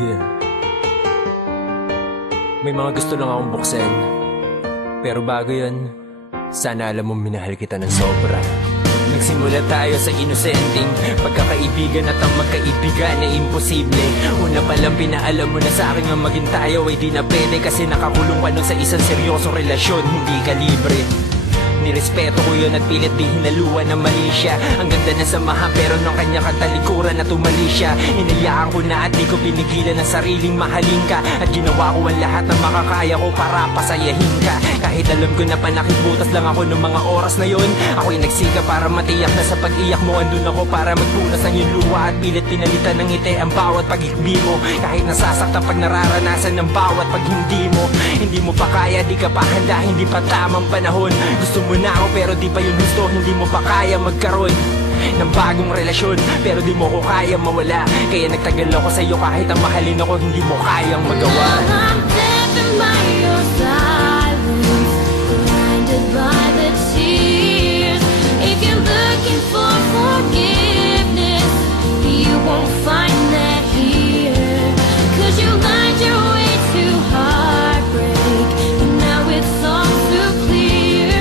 Yeah. May mga gusto lang akong buksan. Pero bago yun, sana alam mo minahal kita ng sobra. Nagsimula tayo sa inosenteng pagkakaibigan at ang magkaibigan na imposible. Una pa lang pinaalam mo na sa akin ang maging tayo ay di na pwede, kasi nakakulong ka nun sa isang seryosong relasyon, hindi ka libre. Nirespeto ko yun at pilit di hinaluan ng mali siya. Ang ganda na samahan pero nung kanya katalikuran na tumali siya. Hinayaan ko na at di ko pinigilan ang sariling mahalin ka. At ginawa ko ang lahat ng makakaya ko para pasayahin ka. Kahit alam ko na panakibutas lang ako ng mga oras na yun, ako'y nagsika para matiyak na sa pag-iyak mo andun ako para magpunas ng iyong luha. At pilit pinalitan ng ngiti ang bawat pag-ikbi mo. Kahit nasasaktan pag nararanasan ng bawat pag hindi mo pa kaya, di ka pa handa, hindi pa tamang panahon. Gusto mo na ako pero di pa yun gusto, hindi mo pa kaya magkaroon ng bagong relasyon, pero di mo ko kaya mawala. Kaya nagtagal ako sa'yo kahit ang mahalin ako, hindi mo kayang magawa. I'm deafened by your silence, blinded by the tears. If you're looking for forgiveness, you won't find that here. 'Cause you lied your way to heartbreak, and now it's all too clear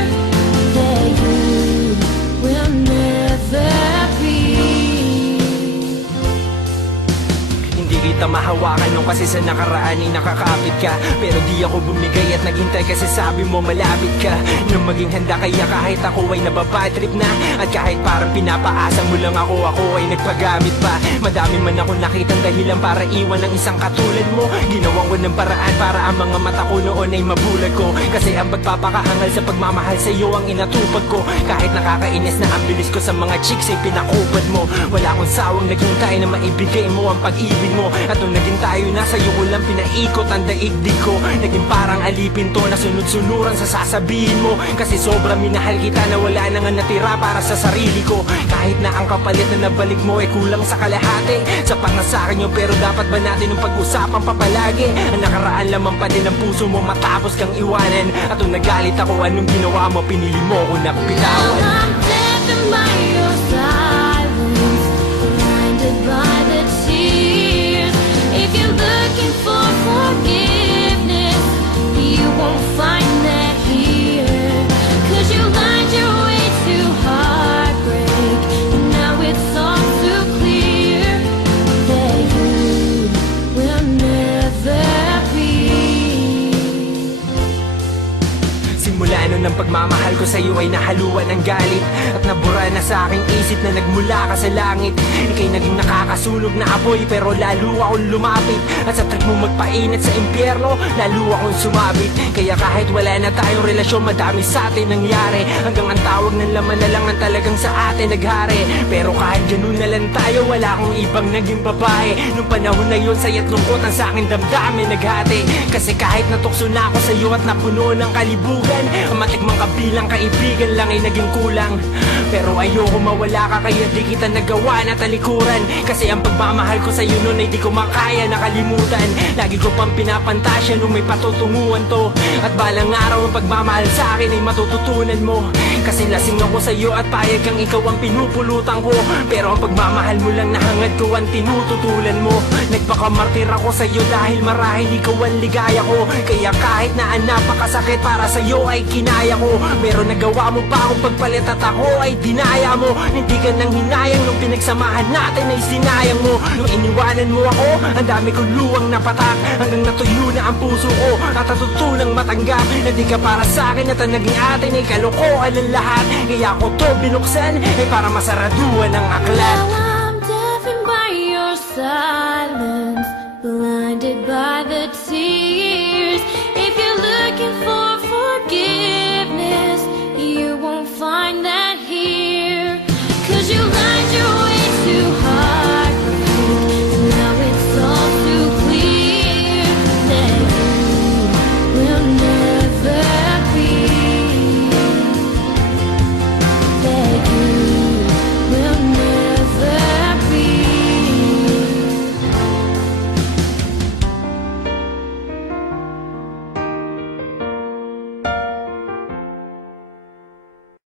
that you will never be. Hindi kita mahawakan nung kasi sa nakaraan ay nakakapit ka, pero di ako bumigay at naghintay kasi sabi mo malapit ka. Nung maging handa kaya kahit ako ay nababadtrip na, at kahit parang pinapaasa mo lang ako ay nagpagamit pa. Madami man ako nakitang dahilan para iwan ng isang katulad mo. Ginawan ko ng paraan para ang mga mata ko noon ay mabulag ko, kasi ang pagpapakahangal sa pagmamahal sa iyo ang inatupag ko. Kahit nakakainis na ang bilis ko sa mga chicks ay pinakupad mo. Wala akong sawang naghintay na maibigay mo ang pag-ibig mo. At nung naging tayo na sa'yo ko lang pinaikot ang daigdig ko. Naging parang alipin to na sunod-sunuran sa sasabihin mo, kasi sobrang minahal kita na wala na nga natira para sa sarili ko. Kahit na ang kapalit na nabalik mo ay kulang sa kalahati. Sapat na sa'kin yun, pero dapat ba natin yung pag-usapan pa palagi? Ang nakaraan lamang pa din ang puso mo matapos kang iwanan. At nung nagalit ako, anong ginawa mo? Pinili mo ko na bitawan. I'm deafened by your silence, blinded by the tears. If you're looking for forgiveness, you won't find that here. 'Cause you lied your way to heartbreak, and now it's all too clear that you will never be. Simula nun ang pagmamahal ko sa'yo ay nahaluan ng galit, at nabura na sa aking isip na nagmula ka sa langit. Ika'y naging nakakasunog na apoy, pero lalo akong lumapit. At sa trip mo magpainit sa impyerno, lalo akong sumabit. Kaya kahit wala na tayong relasyon, madami sa atin nangyari. Hanggang ang tawag ng laman na lang ang talagang sa atin naghari. Pero kahit ganun na lang tayo, wala akong ibang naging babae. Nung panahon na yun, saya't lungkot ang sa aking damdamin naghati. Kasi kahit natukso na ako sa'yo at napuno ng kalibugan, ang matikmang kabilang kaibigan lang ay naging kulang. Pero ayoko mawala ka, kaya di kita nagawa na talikuran. Kasi ang pagmamahal ko sa'yo nun ay di ko makaya nakalimutan. Lagi ko pang pinapantasya nung may patutunguhan to. At balang araw ang pagmamahal sa akin ay matututunan mo. Kasi lasing ako sa'yo at payag kang ikaw ang pinupulutan ko. Pero ang pagmamahal mo lang nahangad ko ang tinututulan mo. Nagpakamartir ako sa'yo dahil marahil ikaw ang ligaya ko. Kaya kahit na napakasakit para sa'yo ay kinaya ko. Pero nagawa mo pa akong pagpalit at ako ay dinaya mo. Hindi ka nang hinayang nung pinagsamahan natin ay sinayang mo. Nung iniwanan mo ako, ang dami ko luwang napatak. Hanggang natuyo na ang puso ko at natutunang matanggap na di ka para sa akin, at ang naging atin ay kalokohan ng lahat. Kaya ako to binuksan ay para masaraduan ang aklat. Now I'm deafened by your silence, blinded by the